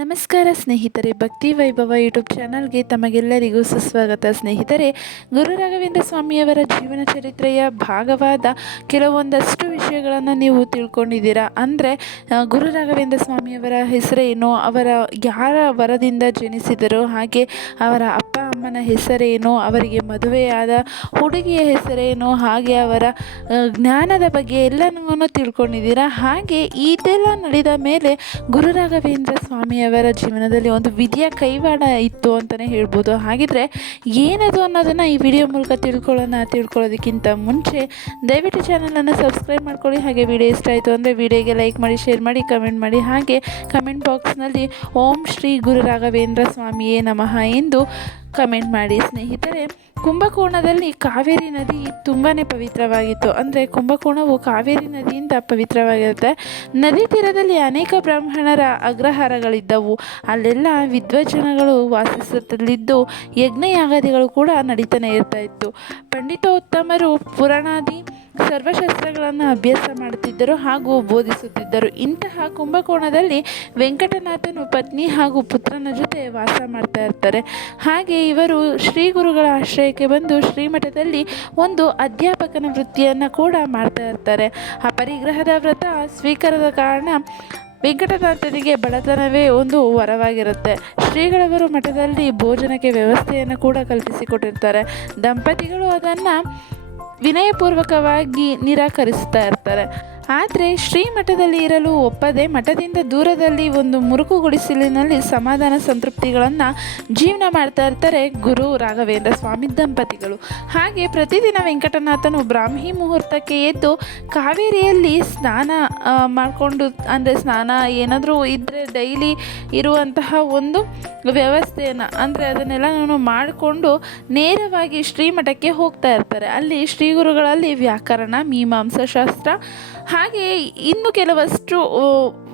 ನಮಸ್ಕಾರ ಸ್ನೇಹಿತರೆ, ಭಕ್ತಿ ವೈಭವ ಯೂಟ್ಯೂಬ್ ಚಾನಲ್ಗೆ ತಮಗೆಲ್ಲರಿಗೂ ಸುಸ್ವಾಗತ. ಸ್ನೇಹಿತರೆ, ಗುರು ರಾಘವೇಂದ್ರ ಸ್ವಾಮಿಯವರ ಜೀವನ ಚರಿತ್ರೆಯ ಭಾಗವಾದ ಕೆಲವೊಂದಷ್ಟು ವಿಷಯಗಳನ್ನು ನೀವು ತಿಳ್ಕೊಂಡಿದ್ದೀರಾ? ಅಂದರೆ ಗುರು ರಾಘವೇಂದ್ರ ಸ್ವಾಮಿಯವರ ಹೆಸರೇನು, ಅವರ ಯಾರ ವರದಿಂದ ಜನಿಸಿದರು, ಹಾಗೆ ಅವರ ಅಪ್ಪ ಅಮ್ಮನ ಹೆಸರೇನು, ಅವರಿಗೆ ಮದುವೆಯಾದ ಹುಡುಗಿಯ ಹೆಸರೇನು, ಹಾಗೆ ಅವರ ಜ್ಞಾನದ ಬಗ್ಗೆ ಎಲ್ಲನೂ ತಿಳ್ಕೊಂಡಿದ್ದೀರಾ? ಹಾಗೆ ಇದೆಲ್ಲ ನಡೆದ ಮೇಲೆ ಗುರು ರಾಘವೇಂದ್ರ ಸ್ವಾಮಿಯವರ ಜೀವನದಲ್ಲಿ ಒಂದು ವಿಧಿಯ ಕೈವಾಡ ಇತ್ತು ಅಂತಲೇ ಹೇಳ್ಬೋದು. ಹಾಗಿದ್ರೆ ಏನದು ಅನ್ನೋದನ್ನು ಈ ವಿಡಿಯೋ ಮೂಲಕ ತಿಳ್ಕೊಳ್ಳೋಣ, ತಿಳ್ಕೊಳ್ಳೋದಕ್ಕಿಂತ ಮುಂಚೆ ದಯವಿಟ್ಟು ಚಾನಲನ್ನು ಸಬ್ಸ್ಕ್ರೈಬ್ ಮಾಡ್ಕೊಳ್ಳಿ. ಹಾಗೆ ವಿಡಿಯೋ ಇಷ್ಟ ಆಯಿತು ಅಂದರೆ ವಿಡಿಯೋಗೆ ಲೈಕ್ ಮಾಡಿ ಶೇರ್ ಮಾಡಿ ಕಮೆಂಟ್ ಮಾಡಿ. ಹಾಗೆ ಕಮೆಂಟ್ ಬಾಕ್ಸ್ನಲ್ಲಿ ಓಂ ಶ್ರೀ ಗುರು ರಾಘವೇಂದ್ರ ಸ್ವಾಮಿಯೇ ನಮಃ ಎಂದು ಕಮೆಂಟ್ ಮಾಡಿ ಸ್ನೇಹಿತರೆ. ಕುಂಭಕೋಣದಲ್ಲಿ ಕಾವೇರಿ ನದಿ ತುಂಬಾ ಪವಿತ್ರವಾಗಿತ್ತು. ಅಂದರೆ ಕುಂಭಕೋಣವು ಕಾವೇರಿ ನದಿಯಿಂದ ಪವಿತ್ರವಾಗಿರುತ್ತೆ. ನದಿ ತೀರದಲ್ಲಿ ಅನೇಕ ಬ್ರಾಹ್ಮಣರ ಅಗ್ರಹಾರಗಳಿದ್ದವು. ಅಲ್ಲೆಲ್ಲ ವಿದ್ವಜ್ಜನಗಳು ವಾಸಿಸುತ್ತಲಿದ್ದು ಯಜ್ಞಯಾಗಾದಿಗಳು ಕೂಡ ನಡೀತಾನೆ ಇರ್ತಾ ಇತ್ತು. ಪಂಡಿತೋತ್ತಮರು ಪುರಾಣಾದಿ ಸರ್ವಶಾಸ್ತ್ರಗಳನ್ನು ಅಭ್ಯಾಸ ಮಾಡುತ್ತಿದ್ದರು ಹಾಗೂ ಬೋಧಿಸುತ್ತಿದ್ದರು. ಇಂತಹ ಕುಂಭಕೋಣದಲ್ಲಿ ವೆಂಕಟನಾಥನು ಪತ್ನಿ ಹಾಗೂ ಪುತ್ರನ ಜೊತೆ ವಾಸ ಮಾಡ್ತಾ ಇರ್ತಾರೆ. ಹಾಗೆ ಇವರು ಶ್ರೀ ಗುರುಗಳ ಆಶ್ರಯಕ್ಕೆ ಬಂದು ಶ್ರೀಮಠದಲ್ಲಿ ಒಂದು ಅಧ್ಯಾಪಕನ ವೃತ್ತಿಯನ್ನು ಕೂಡ ಮಾಡ್ತಾ ಇರ್ತಾರೆ. ಆ ಪರಿಗ್ರಹದ ವ್ರತ ಸ್ವೀಕಾರದ ಕಾರಣ ವೆಂಕಟನಾಥನಿಗೆ ಬಡತನವೇ ಒಂದು ವರವಾಗಿರುತ್ತೆ. ಶ್ರೀಗಳವರು ಮಠದಲ್ಲಿ ಭೋಜನಕ್ಕೆ ವ್ಯವಸ್ಥೆಯನ್ನು ಕೂಡ ಕಲ್ಪಿಸಿಕೊಟ್ಟಿರ್ತಾರೆ. ದಂಪತಿಗಳು ಅದನ್ನು ವಿನಯಪೂರ್ವಕವಾಗಿ ನಿರಾಕರಿಸ್ತಾ ಇರ್ತಾರೆ. ಆದರೆ ಶ್ರೀಮಠದಲ್ಲಿ ಇರಲು ಒಪ್ಪದೆ ಮಠದಿಂದ ದೂರದಲ್ಲಿ ಒಂದು ಮುರುಕು ಗುಡಿಸಲಿನಲ್ಲಿ ಸಮಾಧಾನ ಸಂತೃಪ್ತಿಗಳನ್ನು ಜೀವನ ಮಾಡ್ತಾ ಇರ್ತಾರೆ ಗುರು ರಾಘವೇಂದ್ರ ಸ್ವಾಮಿ ದಂಪತಿಗಳು. ಹಾಗೆ ಪ್ರತಿದಿನ ವೆಂಕಟನಾಥನು ಬ್ರಾಹ್ಮಿ ಮುಹೂರ್ತಕ್ಕೆ ಎದ್ದು ಕಾವೇರಿಯಲ್ಲಿ ಸ್ನಾನ ಮಾಡಿಕೊಂಡು, ಅಂದರೆ ಸ್ನಾನ ಏನಾದರೂ ಇದ್ದರೆ ಡೈಲಿ ಇರುವಂತಹ ಒಂದು ವ್ಯವಸ್ಥೆಯನ್ನು, ಅಂದರೆ ಅದನ್ನೆಲ್ಲ ನಾನು ಮಾಡಿಕೊಂಡು ನೇರವಾಗಿ ಶ್ರೀಮಠಕ್ಕೆ ಹೋಗ್ತಾ ಇರ್ತಾರೆ. ಅಲ್ಲಿ ಶ್ರೀ ಗುರುಗಳಲ್ಲಿ ವ್ಯಾಕರಣ, ಮೀಮಾಂಸಾ ಶಾಸ್ತ್ರ ಹಾಗೆ ಇನ್ನು ಕೆಲವಷ್ಟು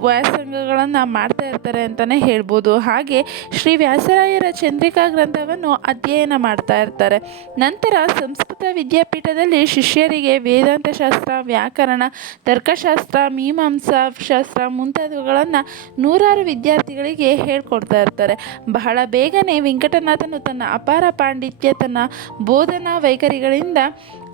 ವ್ಯಾಸಂಗಗಳನ್ನು ಮಾಡ್ತಾ ಇರ್ತಾರೆ ಅಂತಲೇ ಹೇಳ್ಬೋದು. ಹಾಗೆ ಶ್ರೀ ವ್ಯಾಸರಾಯರ ಚಂದ್ರಿಕಾ ಗ್ರಂಥವನ್ನು ಅಧ್ಯಯನ ಮಾಡ್ತಾ ಇರ್ತಾರೆ. ನಂತರ ಸಂಸ್ಕೃತ ವಿದ್ಯಾಪೀಠದಲ್ಲಿ ಶಿಷ್ಯರಿಗೆ ವೇದಾಂತ ಶಾಸ್ತ್ರ, ವ್ಯಾಕರಣ, ತರ್ಕಶಾಸ್ತ್ರ, ಮೀಮಾಂಸಾ ಶಾಸ್ತ್ರ ಮುಂತಾದವುಗಳನ್ನು ನೂರಾರು ವಿದ್ಯಾರ್ಥಿಗಳಿಗೆ ಹೇಳ್ಕೊಡ್ತಾ ಇರ್ತಾರೆ. ಬಹಳ ಬೇಗನೆ ವೆಂಕಟನಾಥನು ತನ್ನ ಅಪಾರ ಪಾಂಡಿತ್ಯ, ತನ್ನ ಬೋಧನಾ ವೈಖರಿಗಳಿಂದ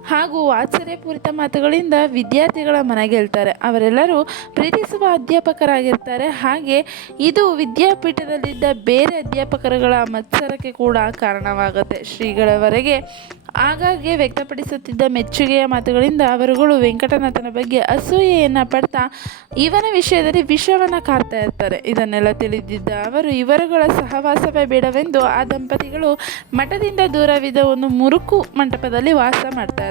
ಹಾಗೂ ವಾತ್ಸರ್ಯಪೂರಿತ ಮಾತುಗಳಿಂದ ವಿದ್ಯಾರ್ಥಿಗಳ ಮನಗೆಲ್ತಾರೆ ಅವರೆಲ್ಲರೂ ಪ್ರೀತಿಸುವ ಅಧ್ಯಾಪಕರಾಗಿರ್ತಾರೆ. ಹಾಗೆ ಇದು ವಿದ್ಯಾಪೀಠದಲ್ಲಿದ್ದ ಬೇರೆ ಅಧ್ಯಾಪಕರುಗಳ ಮತ್ಸರಕ್ಕೆ ಕೂಡ ಕಾರಣವಾಗುತ್ತೆ. ಶ್ರೀಗಳವರೆಗೆ ಆಗಾಗ್ಗೆ ವ್ಯಕ್ತಪಡಿಸುತ್ತಿದ್ದ ಮೆಚ್ಚುಗೆಯ ಮಾತುಗಳಿಂದ ಅವರುಗಳು ವೆಂಕಟನಾಥನ ಬಗ್ಗೆ ಅಸೂಯೆಯನ್ನು ಪಡ್ತಾ ಇವನ ವಿಷಯದಲ್ಲಿ ವಿಷವನ್ನು ಕಾರ್ತಾ ಇರ್ತಾರೆ. ಇದನ್ನೆಲ್ಲ ತಿಳಿದಿದ್ದ ಅವರು, ಇವರುಗಳ ಸಹವಾಸವೇ ಬೇಡವೆಂದು ಆ ದಂಪತಿಗಳು ಮಠದಿಂದ ದೂರವಿದ್ದ ಒಂದು ಮುರುಕು ಮಂಟಪದಲ್ಲಿ ವಾಸ ಮಾಡ್ತಾ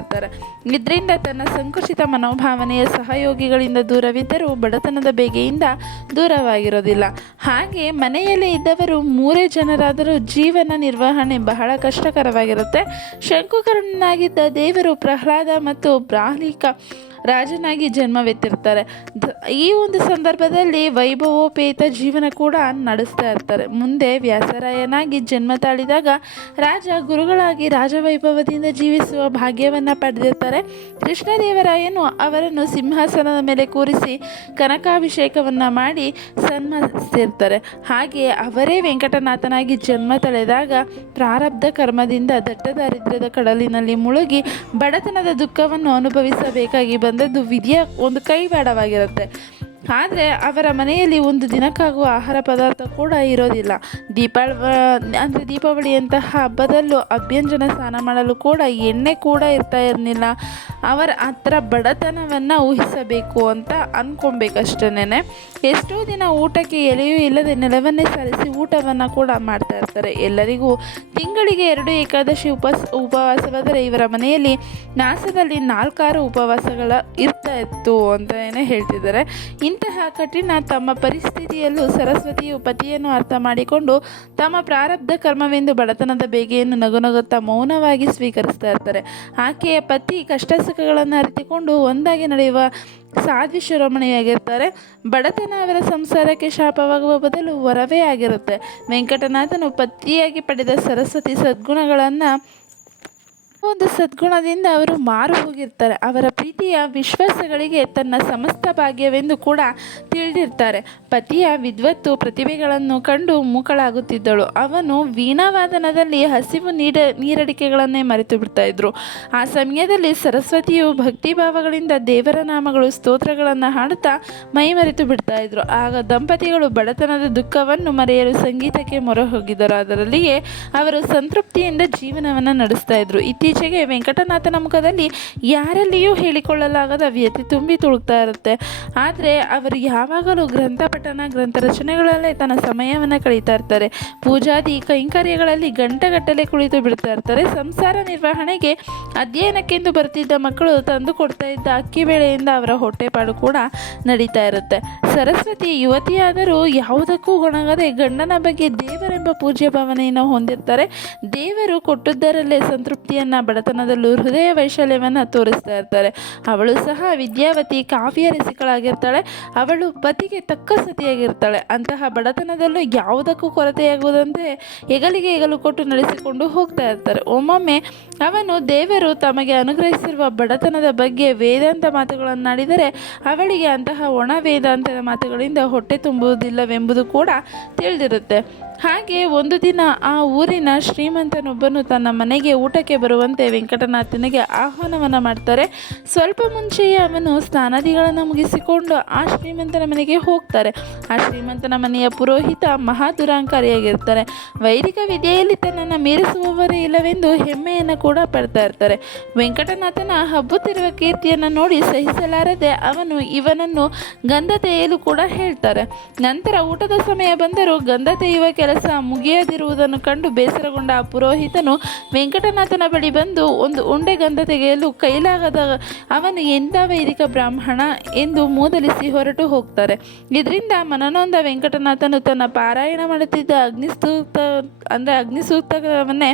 ಇದರಿಂದ ತನ್ನ ಸಂಕುಚಿತ ಮನೋಭಾವನೆಯ ಸಹಯೋಗಿಗಳಿಂದ ದೂರವಿದ್ದರೂ ಬಡತನದ ಬೇಗೆಯಿಂದ ದೂರವಾಗಿರೋದಿಲ್ಲ. ಹಾಗೆ ಮನೆಯಲ್ಲೇ ಇದ್ದವರು ಮೂರೇ ಜನರಾದರೂ ಜೀವನ ನಿರ್ವಹಣೆ ಬಹಳ ಕಷ್ಟಕರವಾಗಿರುತ್ತೆ. ಶಂಕುಕರನಾಗಿದ್ದ ದೇವರು ಪ್ರಹ್ಲಾದ ಮತ್ತು ಬ್ರಾಹ್ಲಿಕ ರಾಜನಾಗಿ ಜನ್ಮವೆತ್ತಿರ್ತಾರೆ. ಈ ಒಂದು ಸಂದರ್ಭದಲ್ಲಿ ವೈಭವೋಪೇತ ಜೀವನ ಕೂಡ ನಡೆಸ್ತಾ ಇರ್ತಾರೆ. ಮುಂದೆ ವ್ಯಾಸರಾಯನಾಗಿ ಜನ್ಮ ತಾಳಿದಾಗ ರಾಜ ಗುರುಗಳಾಗಿ ರಾಜವೈಭವದಿಂದ ಜೀವಿಸುವ ಭಾಗ್ಯವನ್ನು ಪಡೆದಿರ್ತಾರೆ. ಕೃಷ್ಣದೇವರಾಯನು ಅವರನ್ನು ಸಿಂಹಾಸನದ ಮೇಲೆ ಕೂರಿಸಿ ಕನಕಾಭಿಷೇಕವನ್ನು ಮಾಡಿ ಸನ್ಮಾನಿಸ್ತಿರ್ತಾರೆ ಹಾಗೆ ಅವರೇ ವೆಂಕಟನಾಥನಾಗಿ ಜನ್ಮ ತಳೆದಾಗ ಪ್ರಾರಬ್ಧ ಕರ್ಮದಿಂದ ದಟ್ಟ ದಾರಿದ್ರ್ಯದ ಕಡಲಿನಲ್ಲಿ ಮುಳುಗಿ ಬಡತನದ ದುಃಖವನ್ನು ಅನುಭವಿಸಬೇಕಾಗಿ ಬಂದದ್ದು ವಿಧಿಯ ಒಂದು ಕೈವಾಡವಾಗಿರುತ್ತೆ ಆದರೆ ಅವರ ಮನೆಯಲ್ಲಿ ಒಂದು ದಿನಕ್ಕಾಗುವ ಆಹಾರ ಪದಾರ್ಥ ಕೂಡ ಇರೋದಿಲ್ಲ. ದೀಪಾಳ ಅಂದರೆ ದೀಪಾವಳಿಯಂತಹ ಹಬ್ಬದಲ್ಲೂ ಅಭ್ಯಂಜನ ಸ್ನಾನ ಮಾಡಲು ಕೂಡ ಎಣ್ಣೆ ಕೂಡ ಇರ್ತಾ ಇರಲಿಲ್ಲ. ಅವರ ಹತ್ರ ಬಡತನವನ್ನು ಊಹಿಸಬೇಕು ಅಂತ ಅಂದ್ಕೊಬೇಕಷ್ಟೇ ಎಷ್ಟೋ ದಿನ ಊಟಕ್ಕೆ ಎಲೆಯೂ ಇಲ್ಲದೆ ನೆಲವನ್ನೇ ಸರಿಸಿ ಊಟವನ್ನು ಕೂಡ ಮಾಡ್ತಾ ಇರ್ತಾರೆ. ಎಲ್ಲರಿಗೂ ತಿಂಗಳಿಗೆ ಎರಡು ಏಕಾದಶಿ ಉಪವಾಸ ಉಪವಾಸವಾದರೆ ಇವರ ಮನೆಯಲ್ಲಿ ನಾಸದಲ್ಲಿ ನಾಲ್ಕಾರು ಉಪವಾಸಗಳ ಇರ್ತಾ ಇತ್ತು ಅಂತಲೇ ಹೇಳ್ತಿದ್ದಾರೆ. ಇಂತಹ ಕಠಿಣ ತಮ್ಮ ಪರಿಸ್ಥಿತಿಯಲ್ಲೂ ಸರಸ್ವತಿಯು ಪತಿಯನ್ನು ಅರ್ಥ ಮಾಡಿಕೊಂಡು ತಮ್ಮ ಪ್ರಾರಬ್ಧ ಕರ್ಮವೆಂದು ಬಡತನದ ಬೇಗೆಯನ್ನು ನಗುನಗುತ್ತಾ ಮೌನವಾಗಿ ಸ್ವೀಕರಿಸ್ತಾ ಇರ್ತಾರೆ. ಆಕೆಯ ಪತಿ ಕಷ್ಟ ಸುಖಗಳನ್ನು ಅರಿತುಕೊಂಡು ಒಂದಾಗಿ ನಡೆಯುವ ಸಾಧ್ವಿ ಶಿರೋಮಣಿಯಾಗಿರ್ತಾರೆ ಬಡತನ ಅವರ ಸಂಸಾರಕ್ಕೆ ಶಾಪವಾಗುವ ಬದಲು ವರವೇ ಆಗಿರುತ್ತೆ. ವೆಂಕಟನಾಥನು ಪತಿಯಾಗಿ ಪಡೆದ ಸರಸ್ವತಿ ಸದ್ಗುಣಗಳನ್ನು ಒಂದು ಸದ್ಗುಣದಿಂದ ಅವರು ಮಾರು ಹೋಗಿರ್ತಾರೆ. ಅವರ ಪ್ರೀತಿಯ ವಿಶ್ವಾಸಗಳಿಗೆ ತನ್ನ ಸಮಸ್ತ ಭಾಗ್ಯವೆಂದು ಕೂಡ ತಿಳಿದಿರ್ತಾರೆ. ಪತಿಯ ವಿದ್ವತ್ತು ಪ್ರತಿಭೆಗಳನ್ನು ಕಂಡು ಮೂಕಳಾಗುತ್ತಿದ್ದಳು. ಅವನು ವೀಣಾವಾದನದಲ್ಲಿ ಹಸಿವು ನೀಡ, ನೀರಡಿಕೆಗಳನ್ನೇ ಮರೆತು ಬಿಡ್ತಾ ಇದ್ರು. ಆ ಸಮಯದಲ್ಲಿ ಸರಸ್ವತಿಯು ಭಕ್ತಿಭಾವಗಳಿಂದ ದೇವರ ನಾಮಗಳು ಸ್ತೋತ್ರಗಳನ್ನು ಹಾಡುತ್ತಾ ಮೈ ಮರೆತು ಬಿಡ್ತಾ ಇದ್ರು. ಆಗ ದಂಪತಿಗಳು ಬಡತನದ ದುಃಖವನ್ನು ಮರೆಯಲು ಸಂಗೀತಕ್ಕೆ ಮೊರೆ ಹೋಗಿದ್ದರು. ಅದರಲ್ಲಿಯೇ ಅವರು ಸಂತೃಪ್ತಿಯಿಂದ ಜೀವನವನ್ನು ನಡೆಸ್ತಾ ಇದ್ರು. ಇತ್ತೀಚೆಗೆ ವೆಂಕಟನಾಥನ ಮುಖದಲ್ಲಿ ಯಾರಲ್ಲಿಯೂ ಹೇಳಿಕೊಳ್ಳಲಾಗದ ವ್ಯತಿ ತುಂಬಿ ತುಳುಕ್ತಾ ಇರುತ್ತೆ. ಆದರೆ ಅವರು ಯಾವಾಗಲೂ ಗ್ರಂಥ ಪಠನ ಗ್ರಂಥ ರಚನೆಗಳಲ್ಲೇ ತನ್ನ ಸಮಯವನ್ನು ಕಳೀತಾ ಇರ್ತಾರೆ. ಪೂಜಾದಿ ಕೈಂಕರ್ಯಗಳಲ್ಲಿ ಗಂಟೆಗಟ್ಟಲೆ ಕುಳಿತು ಬಿಡ್ತಾ ಇರ್ತಾರೆ. ಸಂಸಾರ ನಿರ್ವಹಣೆಗೆ ಅಧ್ಯಯನಕ್ಕೆಂದು ಬರ್ತಿದ್ದ ಮಕ್ಕಳು ತಂದು ಕೊಡ್ತಾ ಇದ್ದ ಅಕ್ಕಿ ಬೆಳೆಯಿಂದ ಅವರ ಹೊಟ್ಟೆಪಾಡು ಕೂಡ ನಡೀತಾ ಇರುತ್ತೆ. ಸರಸ್ವತಿ ಯುವತಿಯಾದರೂ ಯಾವುದಕ್ಕೂ ಗೊಣಗದೆ ಗಂಡನ ಬಗ್ಗೆ ದೇವರೆಂಬ ಪೂಜ್ಯ ಭಾವನೆಯನ್ನು ಹೊಂದಿರ್ತಾರೆ. ದೇವರು ಕೊಟ್ಟದ್ದರಲ್ಲೇ ಸಂತೃಪ್ತಿಯನ್ನು ಬಡತನದಲ್ಲೂ ಹೃದಯ ವೈಶಲ್ಯವನ್ನು ತೋರಿಸ್ತಾ ಇರ್ತಾರೆ. ಅವಳು ಸಹ ವಿದ್ಯಾವತಿ ಕಾವ್ಯ ರಸಿಕಳಾಗಿರ್ತಾಳೆ ಅವಳು ಪತಿಗೆ ತಕ್ಕ ಸತಿಯಾಗಿರ್ತಾಳೆ. ಅಂತಹ ಬಡತನದಲ್ಲೂ ಯಾವುದಕ್ಕೂ ಕೊರತೆಯಾಗುವುದಂತೆ ಹೆಗಲಿಗೆ ಹೆಗಲು ಕೊಟ್ಟು ನಡೆಸಿಕೊಂಡು ಹೋಗ್ತಾ ಇರ್ತಾರೆ. ಒಮ್ಮೊಮ್ಮೆ ಅವನು ದೇವರು ತಮಗೆ ಅನುಗ್ರಹಿಸಿರುವ ಬಡತನದ ಬಗ್ಗೆ ವೇದಾಂತ ಮಾತುಗಳನ್ನಾಡಿದರೆ ಅವಳಿಗೆ ಅಂತಹ ಒಣ ವೇದಾಂತದ ಮಾತುಗಳಿಂದ ಹೊಟ್ಟೆ ತುಂಬುವುದಿಲ್ಲವೆಂಬುದು ಕೂಡ ತಿಳಿದಿರುತ್ತೆ. ಹಾಗೆ ಒಂದು ದಿನ ಆ ಊರಿನ ಶ್ರೀಮಂತನೊಬ್ಬನು ತನ್ನ ಮನೆಗೆ ಊಟಕ್ಕೆ ಬರುವಂತೆ ವೆಂಕಟನಾಥನಿಗೆ ಆಹ್ವಾನವನ್ನು ಮಾಡ್ತಾರೆ. ಸ್ವಲ್ಪ ಮುಂಚೆಯೇ ಅವನು ಸ್ನಾನಾದಿಗಳನ್ನು ಮುಗಿಸಿಕೊಂಡು ಆ ಶ್ರೀಮಂತನ ಮನೆಗೆ ಹೋಗ್ತಾರೆ. ಆ ಶ್ರೀಮಂತನ ಮನೆಯ ಪುರೋಹಿತ ಮಹಾ ದುರಾಂಕಾರಿಯಾಗಿರ್ತಾರೆ ವೈದಿಕ ವಿದ್ಯೆಯಲ್ಲಿ ತನ್ನನ್ನು ಮೀರಿಸುವವರೇ ಇಲ್ಲವೆಂದು ಹೆಮ್ಮೆಯನ್ನು ಕೂಡ ಪಡ್ತಾ ಇರ್ತಾರೆ. ವೆಂಕಟನಾಥನ ಹಬ್ಬುತ್ತಿರುವ ಕೀರ್ತಿಯನ್ನು ನೋಡಿ ಸಹಿಸಲಾರದೆ ಅವನು ಇವನನ್ನು ಗಂಧ ತೆಗೆಯಲು ಕೂಡ ಹೇಳ್ತಾರೆ. ನಂತರ ಊಟದ ಸಮಯ ಬಂದರೂ ಗಂಧ ತೆಗೆಯುವ ಕೆಲಸ ಮುಗಿಯದಿರುವುದನ್ನು ಕಂಡು ಬೇಸರಗೊಂಡ ಆ ಪುರೋಹಿತನು ವೆಂಕಟನಾಥನ ಬಳಿ ಬಂದು ಒಂದು ಉಂಡೆ ಗಂಧ ತೆಗೆಯಲು ಕೈಲಾಗದ ಅವನು ಎಂಥ ವೈದಿಕ ಬ್ರಾಹ್ಮಣ ಎಂದು ಮೂದಲಿಸಿ ಹೊರಟು ಹೋಗ್ತಾರೆ. ಇದರಿಂದ ಮನನೊಂದ ವೆಂಕಟನಾಥನು ತನ್ನ ಪಾರಾಯಣ ಮಾಡುತ್ತಿದ್ದ ಅಗ್ನಿಸ್ತೂತ ಅಂದರೆ ಅಗ್ನಿಸೂಕ್ತವನ್ನೇ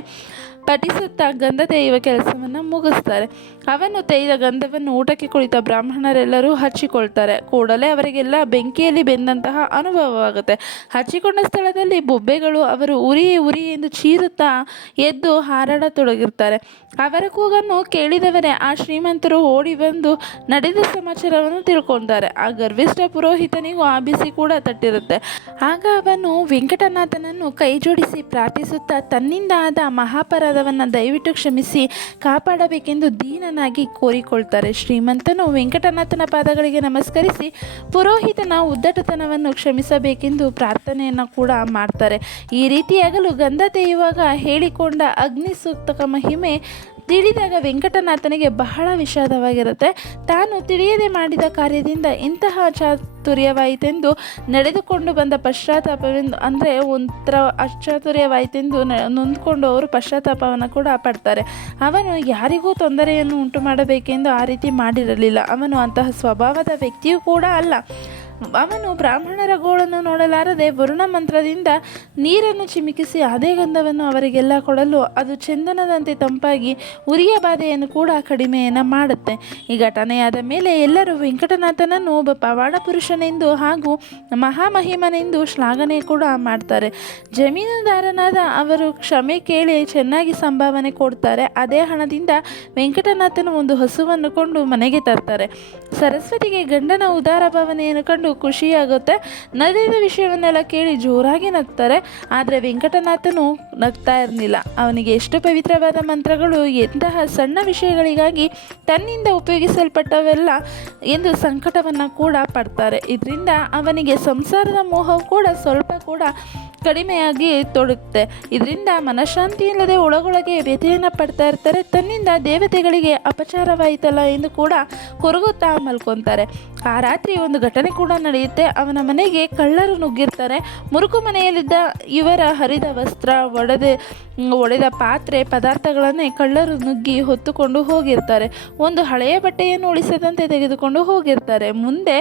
ಪಠಿಸುತ್ತಾ ಗಂಧ ತೆಗೆಯುವ ಕೆಲಸವನ್ನು ಮುಗಿಸ್ತಾರೆ. ಅವನು ತೈದ ಗಂಧವನ್ನು ಊಟಕ್ಕೆ ಕುಳಿತ ಬ್ರಾಹ್ಮಣರೆಲ್ಲರೂ ಹಚ್ಚಿಕೊಳ್ತಾರೆ. ಕೂಡಲೇ ಅವರಿಗೆಲ್ಲ ಬೆಂಕಿಯಲ್ಲಿ ಬೆಂದಂತಹ ಅನುಭವವಾಗುತ್ತೆ. ಹಚ್ಚಿಕೊಂಡ ಸ್ಥಳದಲ್ಲಿ ಬೊಬ್ಬೆಗಳು ಅವರು ಉರಿ ಉರಿ ಎಂದು ಚೀರುತ್ತಾ ಎದ್ದು ಹಾರಾಡತೊಡಗಿರ್ತಾರೆ. ಅವರ ಕೂಗನ್ನು ಕೇಳಿದವರೇ ಆ ಶ್ರೀಮಂತರು ಓಡಿ ಬಂದು ನಡೆದ ಸಮಾಚಾರವನ್ನು ತಿಳ್ಕೊಳ್ತಾರೆ ಆ ಗರ್ವಿಷ್ಠ ಪುರೋಹಿತನಿಗೂ ಆ ಬಿಸಿ ಕೂಡ ತಟ್ಟಿರುತ್ತೆ. ಆಗ ಅವನು ವೆಂಕಟನಾಥನನ್ನು ಕೈ ಜೋಡಿಸಿ ಪ್ರಾರ್ಥಿಸುತ್ತಾ ತನ್ನಿಂದ ಆದ ಮಹಾಪರಾಧವನ್ನು ದಯವಿಟ್ಟು ಕ್ಷಮಿಸಿ ಕಾಪಾಡಬೇಕೆಂದು ದೀನನಾಗಿ ಕೋರಿಕೊಳ್ತಾರೆ. ಶ್ರೀಮಂತನು ವೆಂಕಟನಾಥನ ಪಾದಗಳಿಗೆ ನಮಸ್ಕರಿಸಿ ಪುರೋಹಿತನ ಉದ್ದಟತನವನ್ನು ಕ್ಷಮಿಸಬೇಕೆಂದು ಪ್ರಾರ್ಥನೆಯನ್ನು ಕೂಡ ಮಾಡ್ತಾರೆ. ಈ ರೀತಿಯಾಗಲು ಗಂಧ ತೆಗೆಯುವಾಗ ಹೇಳಿಕೊಂಡ ಅಗ್ನಿ ಸೂಕ್ತಕ ಮಹಿಮೆ ತಿಳಿದಾಗ ವೆಂಕಟನಾಥನಿಗೆ ಬಹಳ ವಿಷಾದವಾಗಿರುತ್ತೆ. ತಾನು ತಿಳಿಯದೆ ಮಾಡಿದ ಕಾರ್ಯದಿಂದ ಇಂತಹ ಚಾತುರ್ಯವಾಯಿತೆಂದು ನಡೆದುಕೊಂಡು ಬಂದ ಪಶ್ಚಾತ್ತಾಪವೆಂದು ಅಂದರೆ ಒಂಥರ ಅಚಾತುರ್ಯವಾಯಿತೆಂದು ನೊಂದ್ಕೊಂಡು ಅವರು ಪಶ್ಚಾತ್ತಾಪವನ್ನು ಕೂಡ ಪಡ್ತಾರೆ. ಅವನು ಯಾರಿಗೂ ತೊಂದರೆಯನ್ನು ಉಂಟು ಮಾಡಬೇಕೆಂದು ಆ ರೀತಿ ಮಾಡಿರಲಿಲ್ಲ. ಅವನು ಅಂತಹ ಸ್ವಭಾವದ ವ್ಯಕ್ತಿಯೂ ಕೂಡ ಅಲ್ಲ. ಅವನು ಬ್ರಾಹ್ಮಣರ ಗೋಳನ್ನು ನೋಡಲಾರದೆ ವರುಣ ಮಂತ್ರದಿಂದ ನೀರನ್ನು ಚಿಮಿಕಿಸಿ ಅದೇ ಗಂಧವನ್ನು ಅವರಿಗೆಲ್ಲ ಕೊಡಲು ಅದು ಚಂದನದಂತೆ ತಂಪಾಗಿ ಉರಿಯ ಬಾಧೆಯನ್ನು ಕೂಡ ಕಡಿಮೆಯನ್ನು ಮಾಡುತ್ತೆ. ಈ ಘಟನೆಯಾದ ಮೇಲೆ ಎಲ್ಲರೂ ವೆಂಕಟನಾಥನನ್ನು ಒಬ್ಬ ಪವಾಡ ಪುರುಷನೆಂದು ಹಾಗೂ ಮಹಾಮಹಿಮನೆಂದು ಶ್ಲಾಘನೆ ಕೂಡ ಮಾಡ್ತಾರೆ. ಜಮೀನುದಾರನಾದ ಅವರು ಕ್ಷಮೆ ಕೇಳಿ ಚೆನ್ನಾಗಿ ಸಂಭಾವನೆ ಕೊಡ್ತಾರೆ. ಅದೇ ಹಣದಿಂದ ವೆಂಕಟನಾಥನು ಒಂದು ಹಸುವನ್ನು ಕೊಂಡು ಮನೆಗೆ ತರ್ತಾರೆ. ಸರಸ್ವತಿಗೆ ಗಂಡನ ಉದಾರ ಭಾವನೆಯನ್ನು ಕಂಡು ಖುಷಿಯಾಗುತ್ತೆ. ನದಿನ ವಿಷಯವನ್ನೆಲ್ಲ ಕೇಳಿ ಜೋರಾಗಿ ನಗ್ತಾರೆ. ಆದರೆ ವೆಂಕಟನಾಥನು ನಗ್ತಾ ಇರಲಿಲ್ಲ. ಅವನಿಗೆ ಎಷ್ಟು ಪವಿತ್ರವಾದ ಮಂತ್ರಗಳು, ಎಂತಹ ಸಣ್ಣ ವಿಷಯಗಳಿಗಾಗಿ ತನ್ನಿಂದ ಉಪಯೋಗಿಸಲ್ಪಟ್ಟವೆಲ್ಲ ಎಂದು ಸಂಕಟವನ್ನು ಕೂಡ ಪಡ್ತಾರೆ. ಇದರಿಂದ ಅವನಿಗೆ ಸಂಸಾರದ ಮೋಹವು ಕೂಡ ಸ್ವಲ್ಪ ಕೂಡ ಕಡಿಮೆಯಾಗಿ ತೊಡಗುತ್ತೆ ಇದರಿಂದ ಮನಃಶಾಂತಿ ಇಲ್ಲದೆ ಒಳಗೊಳಗೆ ವ್ಯಥೆಯನ್ನು ಪಡ್ತಾ ಇರ್ತಾರೆ. ತನ್ನಿಂದ ದೇವತೆಗಳಿಗೆ ಅಪಚಾರವಾಯಿತಲ್ಲ ಎಂದು ಕೂಡ ಕೊರಗುತ್ತಾ ಮಲ್ಕೊತಾರೆ. ಆ ರಾತ್ರಿ ಒಂದು ಘಟನೆ ಕೂಡ ನಡೆಯುತ್ತೆ. ಅವನ ಮನೆಗೆ ಕಳ್ಳರು ನುಗ್ಗಿರ್ತಾರೆ. ಮುರುಕು ಮನೆಯಲ್ಲಿದ್ದ ಇವರ ಹರಿದ ವಸ್ತ್ರ, ಒಡೆದೆ, ಒಡೆದ ಪಾತ್ರೆ, ಪದಾರ್ಥಗಳನ್ನೇ ಕಳ್ಳರು ನುಗ್ಗಿ ಹೊತ್ತುಕೊಂಡು ಹೋಗಿರ್ತಾರೆ. ಒಂದು ಹಳೆಯ ಬಟ್ಟೆಯನ್ನು ಉಳಿಸದಂತೆ ತೆಗೆದುಕೊಂಡು ಹೋಗಿರ್ತಾರೆ. ಮುಂದೆ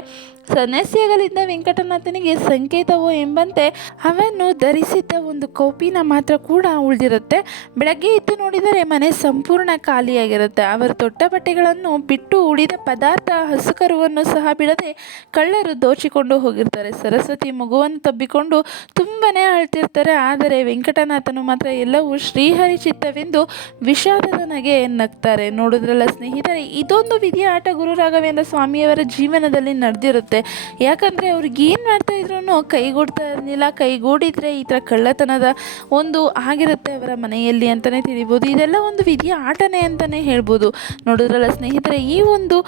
ಸನ್ಯಾಸಿಯಾಗಲಿದ್ದ ವೆಂಕಟನಾಥನಿಗೆ ಸಂಕೇತವೋ ಎಂಬಂತೆ ಅವನು ಧರಿಸಿದ್ದ ಒಂದು ಕೌಪಿನ ಮಾತ್ರ ಕೂಡ ಉಳಿದಿರುತ್ತೆ. ಬೆಳಗ್ಗೆ ಎದ್ದು ನೋಡಿದರೆ ಮನೆ ಸಂಪೂರ್ಣ ಖಾಲಿಯಾಗಿರುತ್ತೆ. ಅವರು ತೊಟ್ಟ ಬಟ್ಟೆಗಳನ್ನು ಬಿಟ್ಟು ಉಳಿದ ಪದಾರ್ಥ ಹಸುಕರುವನ್ನು ಸಹ ಬಿಡದೆ ಕಳ್ಳರು ದೋಚಿಕೊಂಡು ಹೋಗಿರ್ತಾರೆ. ಸರಸ್ವತಿ ಮಗುವನ್ನು ತಬ್ಬಿಕೊಂಡು ತುಂಬನೇ ಅಳ್ತಿರ್ತಾರೆ. ಆದರೆ ವೆಂಕಟನಾಥನು ಮಾತ್ರ ಎಲ್ಲವೂ ಶ್ರೀಹರಿ ಚಿತ್ತವೆಂದು ವಿಷಾದದ ನಗೆ ನಗ್ತಾರೆ. ನೋಡಿದ್ರಲ್ಲ ಸ್ನೇಹಿತರೆ, ಇದೊಂದು ವಿಧಿಯ ಆಟ ಗುರು ರಾಘವೇಂದ್ರ ಸ್ವಾಮಿಯವರ ಜೀವನದಲ್ಲಿ ನಡೆದಿರುತ್ತೆ. ಯಾಕಂದರೆ ಅವ್ರಿಗೆ ಏನು ಮಾಡ್ತಾ ಇದ್ರು ಕೈಗೂಡ್ತಾ ಇರಲಿಲ್ಲ. ಕೈಗೂಡಿದ್ರೆ ಈ ಥರ ಕಳ್ಳತನದ ಒಂದು ಆಗಿರುತ್ತೆ ಅವರ ಮನೆಯಲ್ಲಿ ಅಂತಲೇ ತಿಳಿಬೋದು. ಇದೆಲ್ಲ ಒಂದು ವಿಧಿಯ ಆಟನೇ ಅಂತಲೇ ಹೇಳ್ಬೋದು. ನೋಡಿದ್ರಲ್ಲ ಸ್ನೇಹಿತರೆ, ಈ ಒಂದು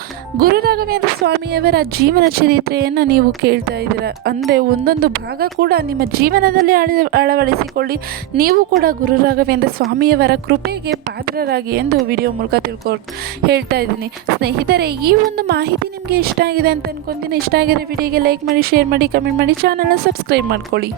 ಗುರು ರಾಘವೇಂದ್ರ ಸ್ವಾಮಿಯವರ ಜೀವನ ಚರಿತ್ರೆಯನ್ನು ನೀವು ಕೇಳ್ತಾ ಇದ್ದೀರ. ಅಂದರೆ ಒಂದೊಂದು ಭಾಗ ಕೂಡ ನಿಮ್ಮ ಜೀವನದಲ್ಲಿ ಅಳ, ಅಳವಡಿಸಿಕೊಳ್ಳಿ. ನೀವು ಕೂಡ ಗುರು ರಾಘವೇಂದ್ರ ಸ್ವಾಮಿಯವರ ಕೃಪೆಗೆ ಪಾತ್ರರಾಗಿ ಎಂದು ವಿಡಿಯೋ ಮೂಲಕ ತಿಳ್ಕೊ, ಹೇಳ್ತಾ ಇದ್ದೀನಿ. ಸ್ನೇಹಿತರೆ, ಈ ಒಂದು ಮಾಹಿತಿ ನಿಮಗೆ ಇಷ್ಟ ಆಗಿದೆ ಅಂತ ಅನ್ಕೊಂತೀನಿ. ಇಷ್ಟ ಆಗಿದೆ ವಿಡಿಯೋಗೆ ಲೈಕ್ ಮಾಡಿ, ಶೇರ್ ಮಾಡಿ, ಕಮೆಂಟ್ ಮಾಡಿ, ಚಾನಲ್ನ ಸಬ್ಸ್ಕ್ರೈಬ್ ಮಾಡ್ಕೊಳ್ಳಿ.